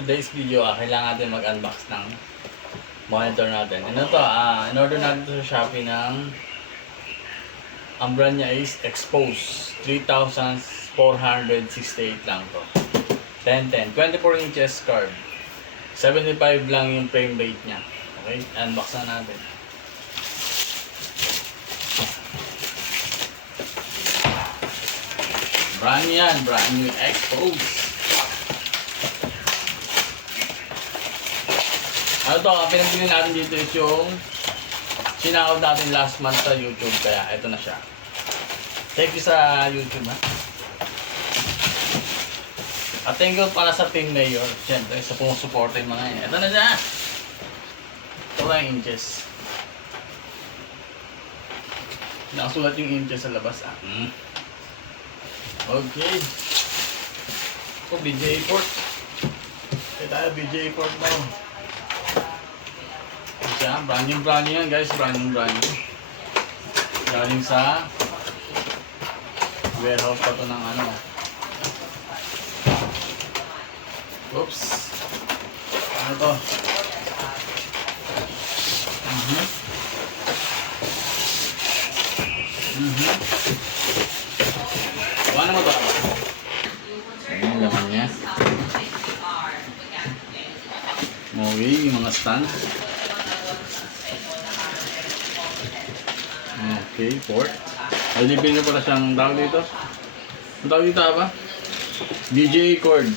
today's video, kailangan natin mag-unbox ng monitor natin. Ano to? In-order natin to sa Shopee ng ang brand niya is Expose. 3,468 lang to. 1010. 24 inches card. 75 lang yung frame rate niya. Okay? Unbox na natin. Brand new yan. Brand new Expose. Ano to, ang pinagbili natin dito is yung sinakot natin last month sa YouTube, kaya ito na siya. Thank you sa YouTube, ha. At thank you pala sa Team Mayor, siyempre, sa pumusuporta yung mga yan. Ito na siya! Ito lang yung inches. Nakasulat yung inches sa labas, ha. Okay. Ito, BJ port. Kaya tayo, BJ port mo. Siya, brand new yan guys, brand new. Galing sa warehouse pa to ng ano. Oops. Ano to? Ano mo to? Ayan, laman niya. Okay, yung mga stand. Okay, port. Ay, libin na pala siyang tawag dito. Ang tawag dito ba? DJ cord.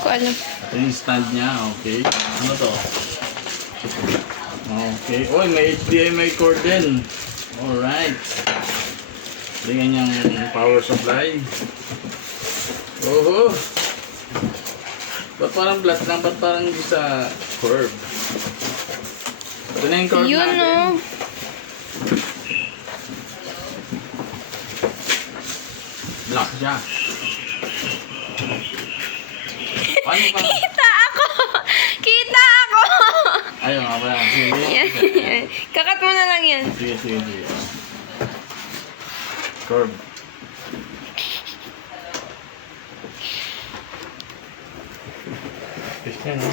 Ko alam. Ito yung stand niya. Okay. Ano to? Okay. Uy, may HDMI cord din. Alright. Tingnan yung power supply. Oh. Ba't parang flat lang? Ba't parang hindi sa curve? Ito na yung curve natin. No. Black siya. Paano pa? Kita ako! Ayun nga pala. Sige. Yan. Kakat mo na lang yan. Sige. Curve. Fish yan, no?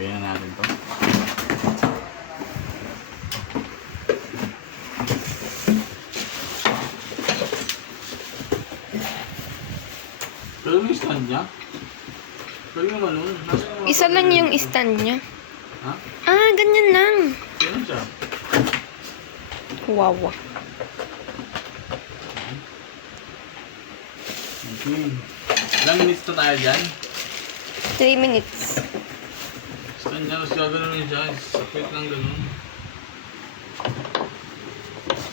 Lagyan na natin to. Pero yung stand niya? Pero yung ano? Isa lang yung stand niya. Ha? Ganyan lang. Yan siya. Wow. Okay. Ilang minutes na tayo dyan? 3 minutes. Stand niya, mas gagano'n yun siya. Sakit lang gano'n.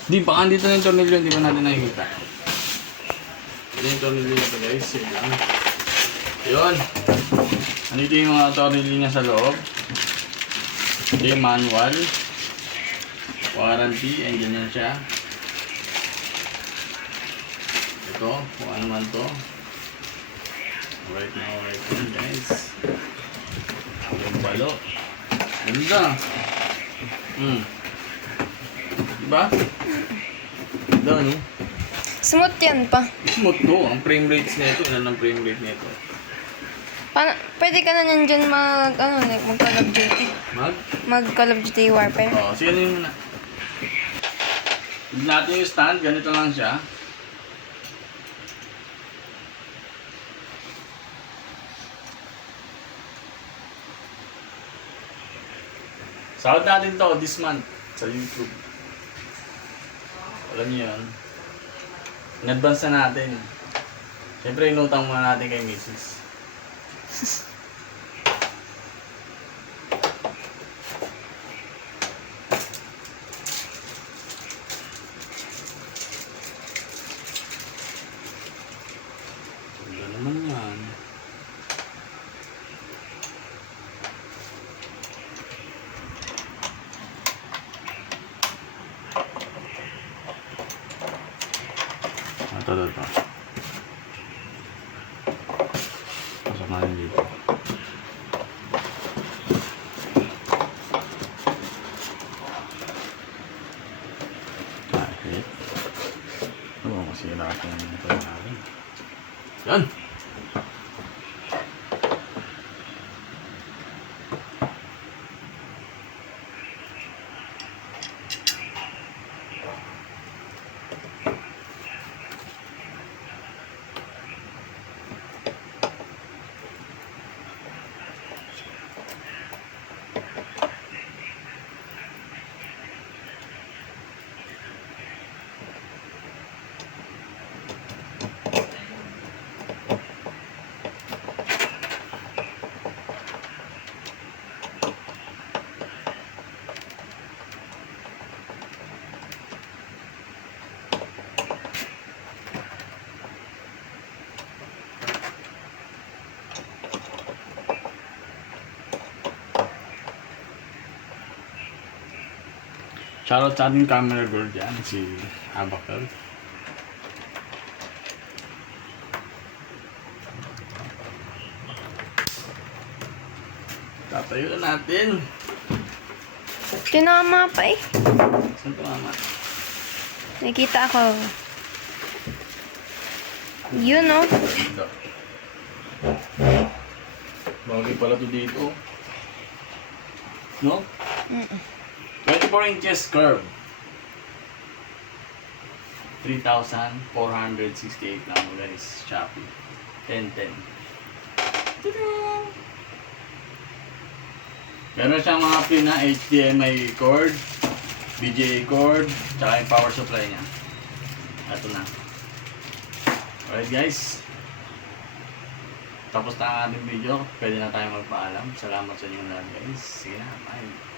Di, baka dito na yung tornilyo, hindi pa natin nakikita. Ito yung tornilyo nito guys. Yun lang. Yun. Andito yung mga tornilyo niya sa loob. Ito yung manual. Warranty. And ganyan siya. Ito. Kung ano man to. Right now guys. Yung balo. Ganda. Diba? Ganda, no? Smooth yan pa. Smooth to. Ang frame rates nito. Ilan ang frame rate nito? Pwede ka na yan dyan mag-Call of Duty. Mag-Call of Duty Warfare. Oo. Sige na yun muna. Tignan natin yung stand. Ganito lang siya. Sahod natin to this month sa YouTube. Alam niyo yun. In-advance na natin. Siyempre, inutang muna natin kay Mrs. Ganda naman yan. Ito. Pasok natin dito. Shoutout sa ating camera girl dyan, si Abakel. Tatayo na natin. Tinama pa eh. Saan ito mama? Nakita ako. Yun oh. Dito. Bagay pala ito dito. No? 24 inches curve. 3,468 lang guys. Shopee. 1010. Meron siyang mga pin na HDMI cord, VGA cord, tsaka yung power supply niya. Ito na. Alright guys. Tapos na ang ating video. Pwede na tayo magpaalam. Salamat sa inyo lahat guys. Sige na. Bye.